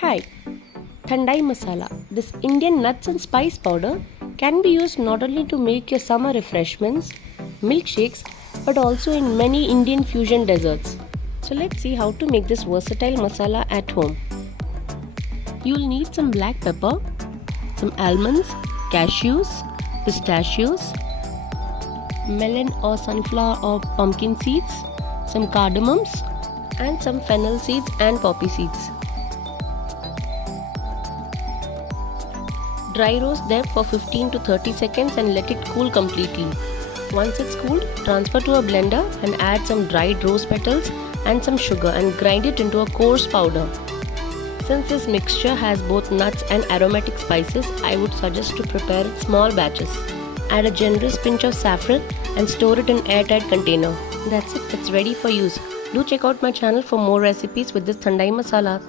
Hi, thandai masala. This Indian nuts and spice powder can be used not only to make your summer refreshments, milkshakes, but also in many Indian fusion desserts. So let's see how to make this versatile masala at home. You'll need some black pepper, some almonds, cashews, pistachios, melon or sunflower or pumpkin seeds, some cardamoms, and some fennel seeds and poppy seeds. Dry roast them for 15 to 30 seconds and let it cool completely. Once it's cooled, transfer to a blender and add some dried rose petals and some sugar and grind it into a coarse powder. Since this mixture has both nuts and aromatic spices, I would suggest to prepare it small batches. Add a generous pinch of saffron and store it in an airtight container. That's it, it's ready for use. Do check out my channel for more recipes with this thandai masala.